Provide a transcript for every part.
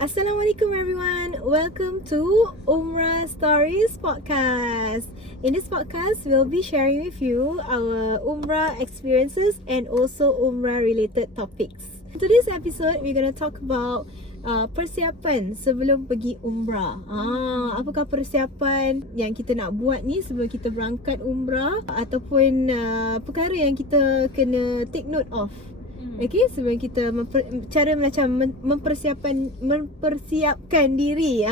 Assalamualaikum everyone. Welcome to Umrah Stories podcast. In this podcast, we'll be sharing with you our Umrah experiences and also Umrah related topics. In today's episode, we're gonna talk about persiapan sebelum pergi Umrah. Apakah persiapan yang kita nak buat ni sebelum kita berangkat Umrah, ataupun perkara yang kita kena take note of. Okay, sebelum kita cara macam mempersiapkan diri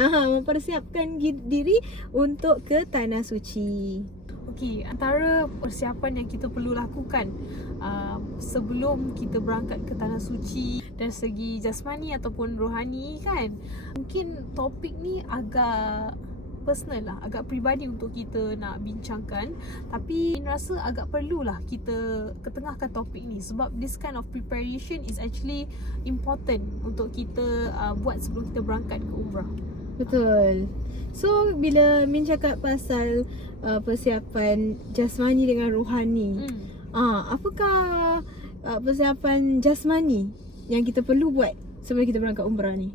untuk ke Tanah Suci. Okey, antara persiapan yang kita perlu lakukan sebelum kita berangkat ke Tanah Suci dari segi jasmani ataupun rohani kan, mungkin topik ni agak personal lah, agak peribadi untuk kita nak bincangkan, tapi rasa agak perlulah kita ketengahkan topik ni sebab this kind of preparation is actually important untuk kita buat sebelum kita berangkat ke Umrah. Betul. So bila Min cakap pasal persiapan jasmani dengan rohani, apakah persiapan jasmani yang kita perlu buat sebelum kita berangkat Umrah ni?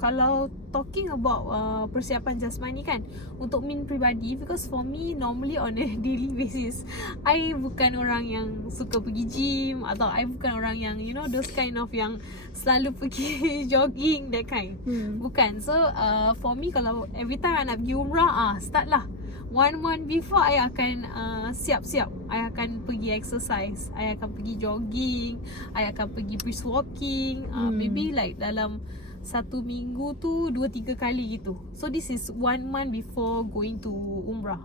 Kalau talking about persiapan jasmani kan, untuk Min pribadi, because for me normally on a daily basis, I bukan orang yang suka pergi gym, atau I bukan orang yang those kind of yang selalu pergi jogging that kind. Bukan. So for me, kalau every time I nak pergi Umrah, start lah 1 month before I akan siap-siap. I akan pergi exercise, I akan pergi jogging, I akan pergi brisk walking, maybe like dalam 1 minggu tu 2-3 kali gitu. So this is 1 month before going to Umrah.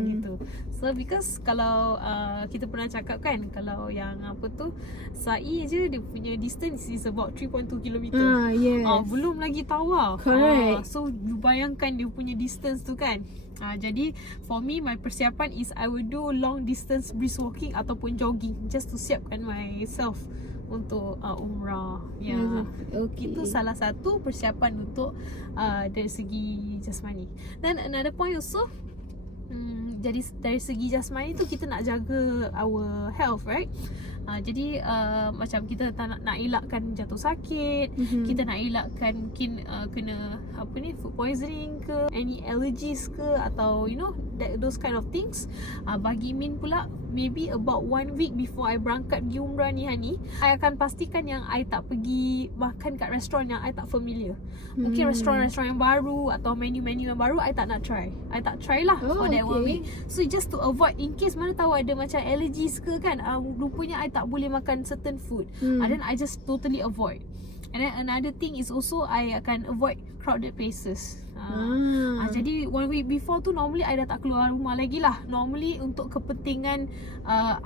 Gitu. So because kalau kita pernah cakap kan, kalau yang sa'i je dia punya distance is about 3.2 km. Yes. Belum lagi tawaf. Correct. So you bayangkan dia punya distance tu kan. Jadi for me, my persiapan is I will do long distance brisk walking ataupun jogging just to siapkan myself untuk Umrah. Okay. Itu salah satu persiapan untuk dari segi jasmani. Dan another point also, dari segi jasmani tu kita nak jaga our health, right? Jadi macam kita tak nak elakkan jatuh sakit, kita nak elakkan mungkin kena food poisoning ke, any allergies ke, atau those kind of things. Bagi Min pula, maybe about 1 week before I berangkat pergi Umrah ni Hani, I akan pastikan yang I tak pergi makan kat restoran yang I tak familiar. Mungkin restoran-restoran yang baru atau menu-menu yang baru I tak nak try. I tak try lah for that 1 week. So just to avoid, in case mana tahu ada macam allergies ke kan, rupanya I tak boleh makan certain food, then I just totally avoid. And then another thing is also I akan avoid crowded places. Jadi 1 week before tu normally I dah tak keluar rumah lagi lah. Normally untuk kepentingan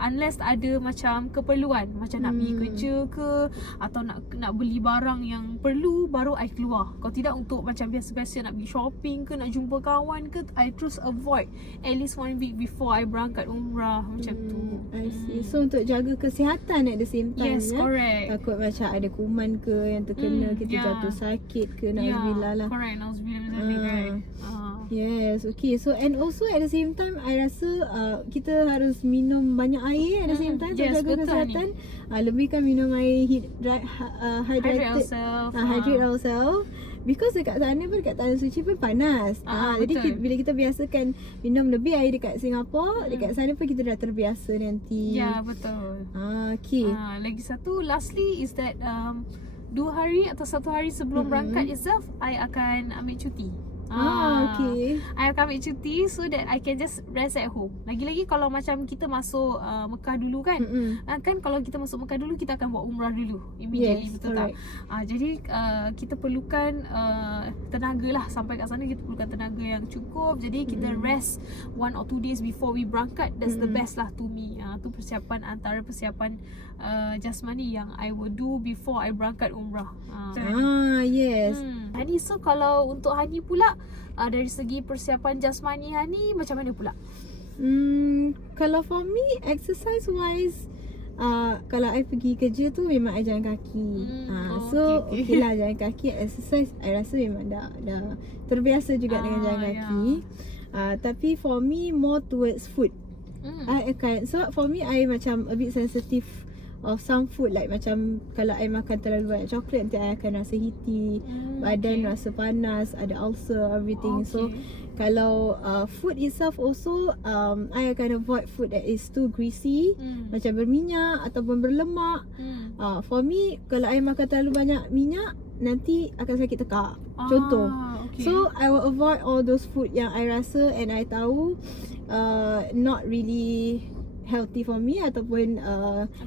unless ada macam keperluan, macam nak pergi kerja ke, atau nak beli barang yang perlu, baru I keluar. Kalau tidak untuk macam biasa-biasa nak pergi shopping ke, nak jumpa kawan ke, I terus avoid at least 1 week before I berangkat Umrah. Macam tu. I see. So untuk jaga kesihatan at the same time. Yes, correct. Takut macam ada kuman ke yang terkena, kita jatuh sakit ke, nauzubillah lah. Correct, nauzubillah. Right. Yes, okay. So and also at the same time, I rasa kita harus minum banyak air at the same time. Yes, jaga kesihatan. Lebihkan minum air, hydrate ourselves. Because dekat sana pun, dekat Tanah Suci pun panas. Jadi bila kita biasakan minum lebih air dekat Singapura, dekat sana pun kita dah terbiasa nanti. Ya, betul. Okay. Lagi satu, lastly is that 2 hari atau 1 hari sebelum berangkat itself, I akan ambil cuti. Okay. I akan ambil cuti so that I can just rest at home. Lagi-lagi kalau macam kita masuk Mekah dulu kan, kan kalau kita masuk Mekah dulu, kita akan buat Umrah dulu immediately. Yes, betul tak? Jadi kita perlukan tenaga lah. Sampai kat sana kita perlukan tenaga yang cukup. Jadi kita rest 1 or 2 days before we berangkat. That's the best lah to me. Tu persiapan, antara persiapan jasmani yang I will do before I berangkat Umrah. Yes. Hani, so kalau untuk Hani pula, dari segi persiapan jasmani Hani macam mana pula? Kalau for me, exercise wise, kalau I pergi kerja tu memang I jalan kaki. Okay lah, jalan kaki, exercise I rasa memang dah terbiasa juga dengan jalan kaki. Tapi for me more towards food. I akan, so for me I macam a bit sensitive of some food, like macam kalau I makan terlalu banyak coklat, nanti I akan rasa heaty, badan rasa panas, ada ulcer, everything. So kalau food itself also, I akan avoid food that is too greasy, macam berminyak ataupun berlemak. For me, kalau I makan terlalu banyak minyak, nanti akan sakit tekak. Contoh. So I will avoid all those food yang I rasa and I tahu not really healthy for me, ataupun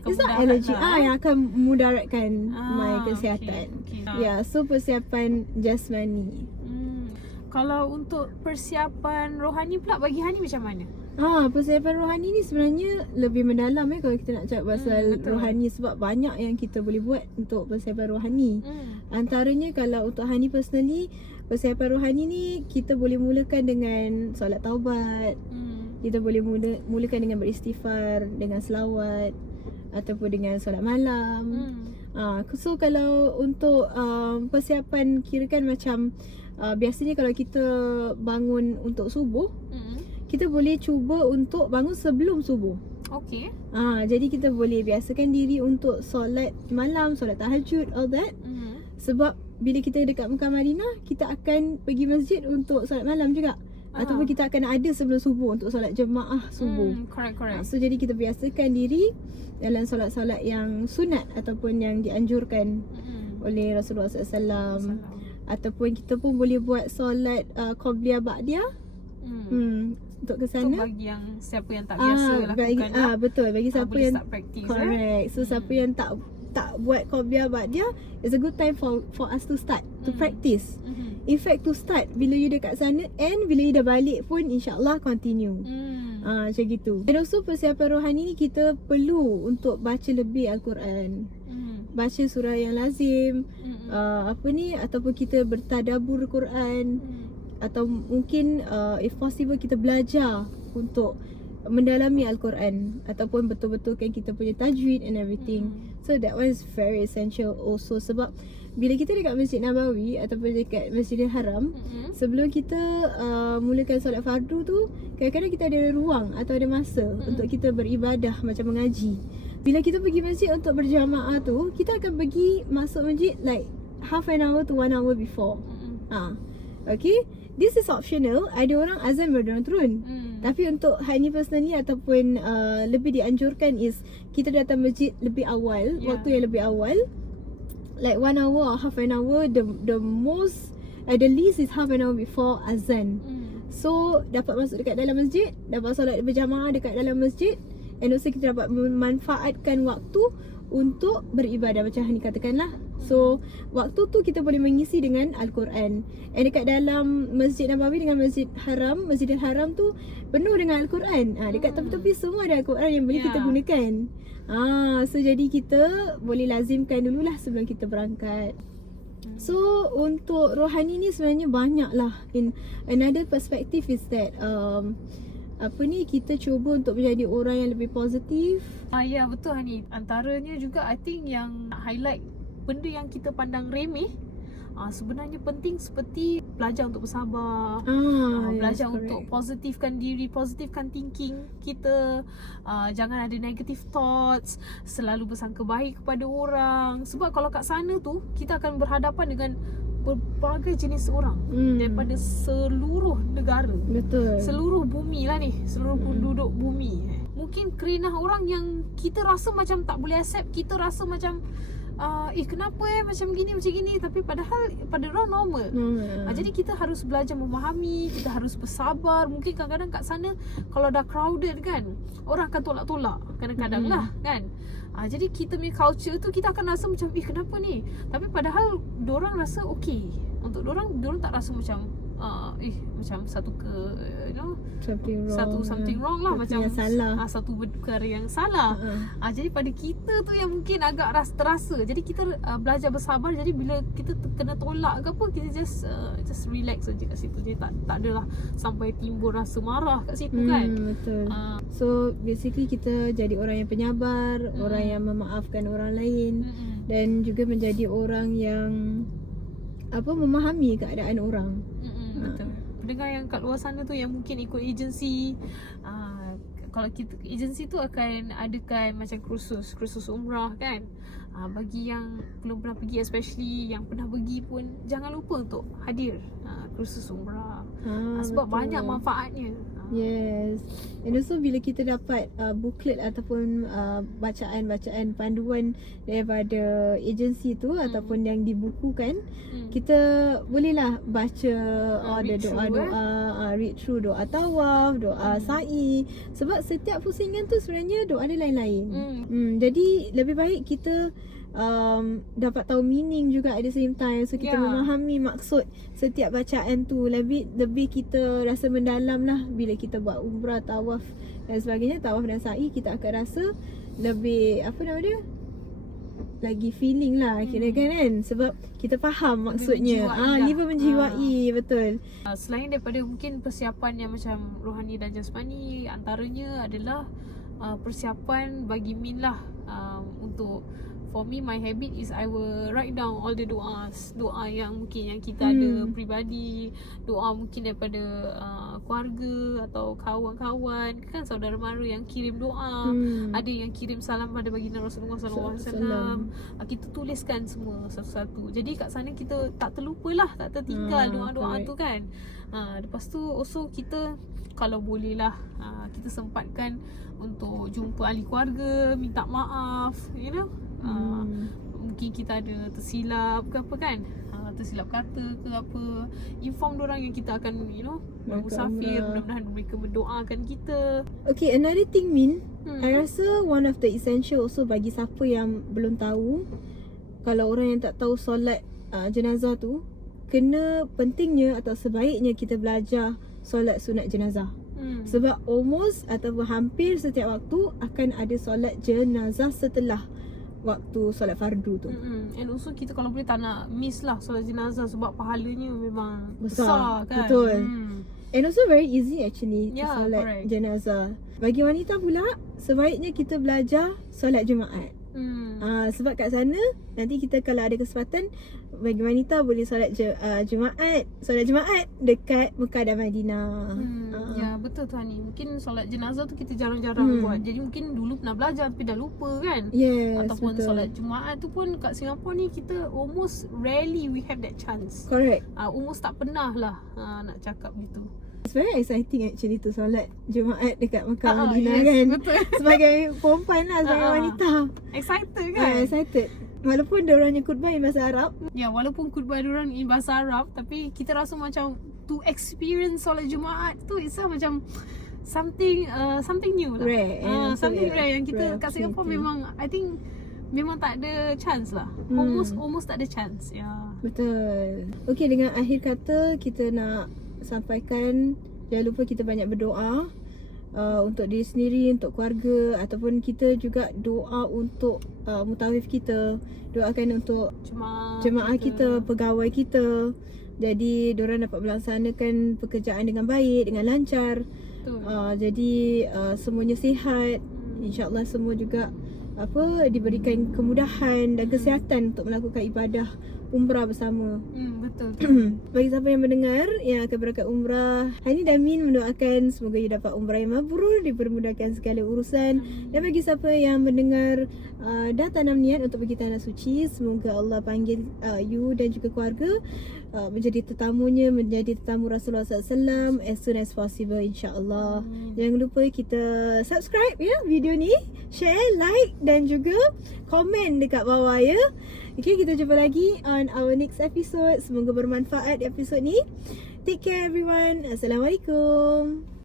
it's not allergy yang akan mudaratkan my kesihatan. Yeah, so persiapan jasmani. Kalau untuk persiapan rohani pula, bagi Hani macam mana? Persiapan rohani ni sebenarnya lebih mendalam kalau kita nak cakap pasal rohani, sebab banyak yang kita boleh buat untuk persiapan rohani. Antaranya kalau untuk Hani personally, persiapan rohani ni kita boleh mulakan dengan solat taubat. Kita boleh mulakan dengan beristighfar, dengan selawat, ataupun dengan solat malam. So kalau untuk persiapan, kirakan macam biasanya kalau kita bangun untuk subuh, kita boleh cuba untuk bangun sebelum subuh. Jadi kita boleh biasakan diri untuk solat malam, solat tahajud, all that. Sebab bila kita dekat Mekah Madinah, kita akan pergi masjid untuk solat malam juga. Ataupun kita akan ada sebelum subuh untuk solat jemaah subuh. Correct. So jadi kita biasakan diri dalam solat-solat yang sunat ataupun yang dianjurkan oleh Rasulullah SAW. Ataupun kita pun boleh buat solat Qobliyah Ba'diyah. Untuk ke sana. So bagi yang siapa yang tak biasa lakukan, betul, bagi siapa yang start practice. Correct. So siapa yang tak buat Qobliyah Ba'diyah, it's a good time for us to start to practice. In fact, to start bila you dekat sana, and bila you dah balik pun insyaAllah continue. Macam gitu. And also persiapan rohani ni, kita perlu untuk baca lebih Al-Quran. Baca surah yang lazim, ataupun kita bertadabur Quran, atau mungkin if possible kita belajar untuk mendalami Al-Quran, ataupun betul-betulkan kita punya tajwid and everything. So that one is very essential also. Sebab bila kita dekat Masjid Nabawi ataupun dekat Masjidil Haram, sebelum kita mulakan solat fardu tu, kadang-kadang kita ada ruang atau ada masa untuk kita beribadah, macam mengaji. Bila kita pergi masjid untuk berjamaah tu, kita akan pergi masuk masjid like half an hour to 1 hour before. Okay, this is optional. Ada orang azan baru diorang turun. Tapi untuk Hani personally ataupun lebih dianjurkan is kita datang masjid lebih awal, waktu yang lebih awal, like 1 hour or half an hour. The most the least is half an hour before azan. So dapat masuk dekat dalam masjid, dapat solat berjamaah dekat dalam masjid, and also kita dapat memanfaatkan waktu untuk beribadah macam Hani katakanlah. So waktu tu kita boleh mengisi dengan Al-Quran. And dekat dalam Masjid Nabawi dengan Masjidil Haram tu penuh dengan Al-Quran. Dekat tepi-tepi semua ada Al-Quran yang boleh kita gunakan. So jadi kita boleh lazimkan dululah sebelum kita berangkat. So untuk rohani ni sebenarnya banyak lah. In another perspective is that kita cuba untuk menjadi orang yang lebih positif. Ya betul Hani. Antaranya juga I think yang highlight benda yang kita pandang remeh sebenarnya penting, seperti belajar untuk bersabar, belajar untuk positifkan diri, positifkan thinking kita, jangan ada negative thoughts, selalu bersangka baik kepada orang. Sebab kalau kat sana tu kita akan berhadapan dengan berbagai jenis orang daripada seluruh negara. Betul. Seluruh bumi lah ni, seluruh penduduk bumi. Mungkin kerenah orang yang kita rasa macam tak boleh accept, kita rasa macam kenapa macam gini, tapi padahal pada orang normal. Jadi kita harus belajar memahami, kita harus bersabar. Mungkin kadang-kadang kat sana kalau dah crowded kan, orang akan tolak-tolak kadang-kadang lah kan. Jadi kita punya culture tu kita akan rasa macam kenapa ni, tapi padahal diorang rasa okey. Untuk diorang tak rasa macam macam satu something wrong lah, macam salah. Satu perkara yang salah. Jadi pada kita tu yang mungkin agak terasa. Jadi kita belajar bersabar. Jadi bila kita kena tolak ke apa, kita just relax saja kat situ. Jadi tak adalah sampai timbul rasa marah kat situ kan. Betul. So basically kita jadi orang yang penyabar, orang yang memaafkan orang lain, dan juga menjadi orang yang memahami keadaan orang. Betul. Pendengar yang kat luar sana tu yang mungkin ikut agensi, kalau kita agensi tu akan adakan macam kursus umrah kan. Bagi yang belum pernah pergi, especially yang pernah pergi pun, jangan lupa untuk hadir kursus umrah. Sebab betul. banyak manfaatnya. Yes. And also bila kita dapat booklet ataupun bacaan-bacaan panduan daripada agensi tu ataupun yang dibukukan, kita bolehlah baca ada read through, doa-doa, read through doa tawaf, doa sa'i. Sebab setiap pusingan tu sebenarnya doa dia lain-lain. Jadi lebih baik kita dapat tahu meaning juga at the same time. So kita memahami maksud setiap bacaan tu. Lebih kita rasa mendalam lah bila kita buat umrah, tawaf dan sebagainya. Tawaf dan sa'i kita akan rasa lebih lagi feeling lah kira-kira kan. Sebab kita faham maksudnya. Lebih menjiwai. Betul. Selain daripada mungkin persiapan yang macam rohani dan jasmani, antaranya adalah persiapan bagi Min lah. Untuk for me, my habit is I will write down all the doa yang mungkin yang kita ada peribadi, doa mungkin daripada keluarga atau kawan-kawan kan, saudara mara yang kirim doa, ada yang kirim salam pada baginda Rasulullah SAW. Kita tuliskan semua satu-satu. Jadi kat sana kita tak terlupalah, tak tertinggal doa-doa tu kan. Lepas tu also kita kalau boleh lah kita sempatkan untuk jumpa ahli keluarga, minta maaf, you know. Mungkin kita ada tersilap ke apa kan, tersilap kata ke apa, inform diorang yang kita akan bermusafir. Mudah-mudahan mereka mendoakan kita. Okay, another thing Min, I rasa one of the essential also bagi siapa yang belum tahu, kalau orang yang tak tahu solat jenazah tu, pentingnya atau sebaiknya kita belajar solat sunat jenazah. Sebab almost ataupun hampir setiap waktu akan ada solat jenazah setelah waktu solat fardu tu. And also kita kalau boleh tak nak miss lah solat jenazah, sebab pahalanya memang besar kan. Betul. And also very easy actually to solat correct. jenazah. Bagi wanita pula, sebaiknya kita belajar solat Jumaat. Sebab kat sana nanti kita kalau ada kesempatan, bagi wanita boleh solat solat Jumaat dekat Mekah dan Madinah. Ya betul tu Hani. Mungkin solat jenazah tu kita jarang-jarang buat. Jadi mungkin dulu pernah belajar tapi dah lupa kan. Yes, ataupun betul. solat Jumaat tu pun kat Singapore ni kita almost rarely we have that chance. Correct. Almost tak pernah lah nak cakap gitu. It's very exciting actually tu solat Jumaat dekat Mekah Madinah yes, kan. betul. Sebagai perempuan lah, sebagai wanita. Excited kan? Excited. Walaupun diorangnya khutbah in bahasa Arab. Ya, walaupun khutbah diorang in bahasa Arab, tapi kita rasa macam to experience solat Jumaat tu itself macam something new lah. Rare. Something rare yang kita rare kat Singapore memang I think memang tak ada chance lah. Almost tak ada chance. Ya. Betul. Okay, dengan akhir kata kita nak sampaikan, jangan lupa kita banyak berdoa untuk diri sendiri, untuk keluarga, ataupun kita juga doa untuk mutawif kita, doakan untuk jemaah kita, pegawai kita, jadi diorang dapat melaksanakan pekerjaan dengan baik, dengan lancar. Jadi semuanya sihat, InsyaAllah semua juga diberikan kemudahan dan kesihatan untuk melakukan ibadah umrah bersama. Betul. Bagi siapa yang mendengar yang akan berangkat umrah, Hani dan Min mendoakan semoga you dapat umrah yang mabrur, dipermudahkan segala urusan. Dan bagi siapa yang mendengar dah tanam niat untuk pergi tanah suci, semoga Allah panggil you dan juga keluarga menjadi tetamunya, menjadi tetamu Rasulullah SAW as soon as possible, insyaAllah. Jangan lupa kita subscribe video ni, share, like dan juga komen dekat bawah ya. Okay, kita jumpa lagi on our next episode. Semoga bermanfaat episod ni. Take care everyone. Assalamualaikum.